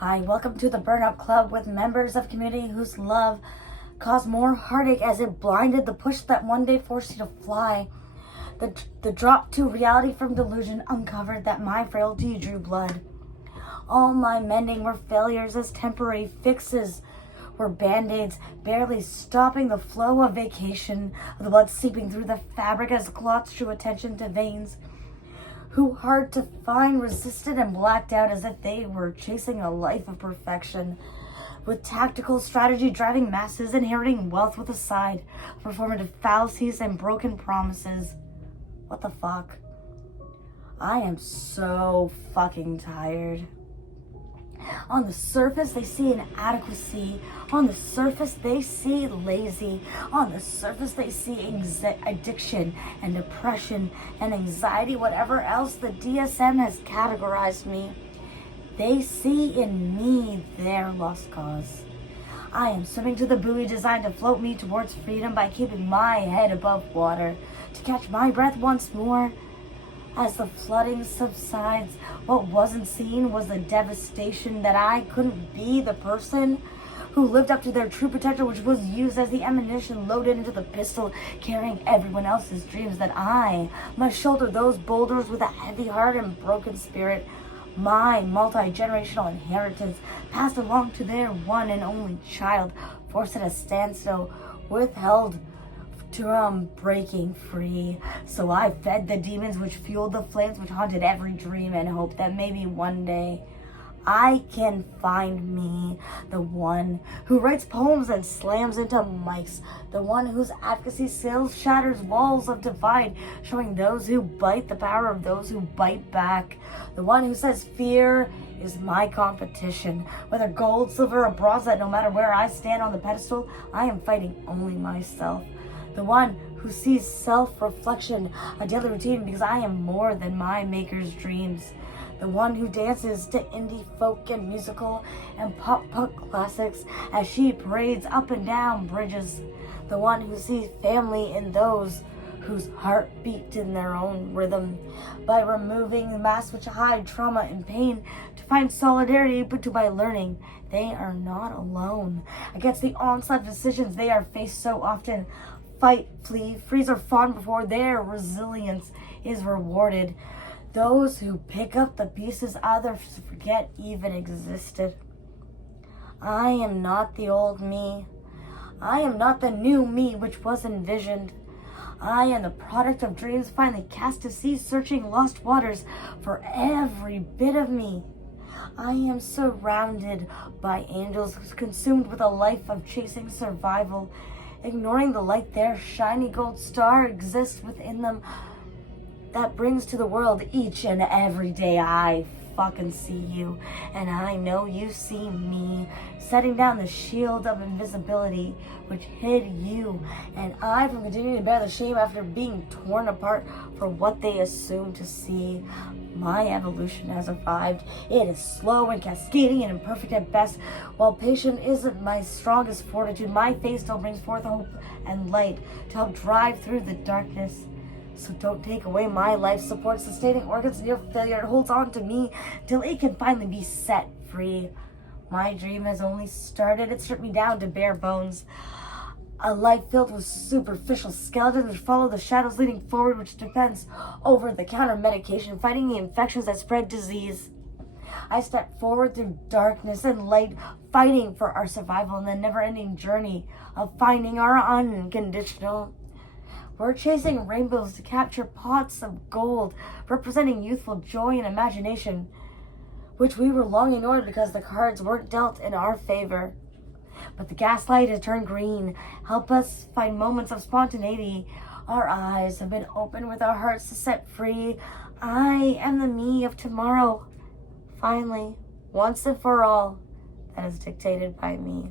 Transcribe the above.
Hi, welcome to the Burnout Club with members of community whose love caused more heartache as it blinded the push that one day forced you to fly. The drop to reality from delusion uncovered that my frailty drew blood. All my mending were failures as temporary fixes were band-aids, barely stopping the flow of vacation, of the blood seeping through the fabric as clots drew attention to veins. Who hard to find resisted and blacked out as if they were chasing a life of perfection. With tactical strategy driving masses, inheriting wealth with a side, performative fallacies and broken promises. What the fuck? I am so fucking tired. On the surface, they see inadequacy. On the surface, they see lazy. On the surface, they see addiction and depression and anxiety, whatever else the DSM has categorized me. They see in me their lost cause. I am swimming to the buoy designed to float me towards freedom by keeping my head above water, to catch my breath once more. As the flooding subsides, what wasn't seen was the devastation that I couldn't be the person who lived up to their true potential, which was used as the ammunition loaded into the pistol, carrying everyone else's dreams, that I must shoulder those boulders with a heavy heart and broken spirit, my multi-generational inheritance passed along to their one and only child, forced at a standstill, withheld to breaking free. So I fed the demons which fueled the flames which haunted every dream and hope that maybe one day I can find me, the one who writes poems and slams into mics, the one whose advocacy skills shatters walls of divide, showing those who bite the power of those who bite back, the one who says fear is my competition, whether gold, silver, or bronze, that no matter where I stand on the pedestal, I am fighting only myself. The one who sees self-reflection a daily routine because I am more than my maker's dreams. The one who dances to indie folk and musical and pop-punk classics as she parades up and down bridges. The one who sees family in those whose heart beat in their own rhythm. By removing the masks which hide trauma and pain to find solidarity, but by learning they are not alone against the onslaught of decisions they are faced so often. Fight, flee, freeze, or fawn before their resilience is rewarded. Those who pick up the pieces others forget even existed. I am not the old me. I am not the new me which was envisioned. I am the product of dreams finally cast to sea, searching lost waters for every bit of me. I am surrounded by angels consumed with a life of chasing survival, ignoring the light their shiny gold star exists within them that brings to the world each and every day. I fucking see you, and I know you see me, setting down the shield of invisibility which hid you and I from continuing to bear the shame after being torn apart for what they assume to see. My evolution has arrived. It is slow and cascading and imperfect at best. While patience isn't my strongest fortitude, my faith still brings forth hope and light to help drive through the darkness. So don't take away my life support, sustaining organs in your failure. It holds on to me till it can finally be set free. My dream has only started. It stripped me down to bare bones. A life filled with superficial skeletons which follow the shadows leading forward, which defends over-the-counter medication, fighting the infections that spread disease. I step forward through darkness and light, fighting for our survival in the never-ending journey of finding our unconditional. We're chasing rainbows to capture pots of gold, representing youthful joy and imagination, which we were long ignored because the cards weren't dealt in our favor. But the gaslight has turned green. Help us find moments of spontaneity. Our eyes have been opened with our hearts to set free. I am the me of tomorrow. Finally, once and for all, that is dictated by me.